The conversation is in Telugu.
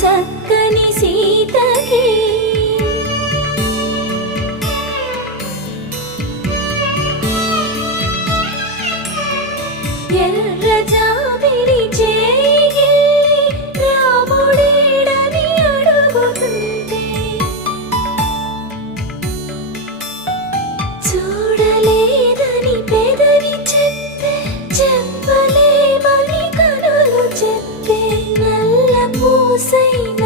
చక్కని సీతకి ఎర్ర జాబిలి చేయి రాముడేడని అడుగుతుంటే చూడలేదని పెదవి చెప్పే చెప్పలేమని కనులు చెప్పే నల్ల పూసైన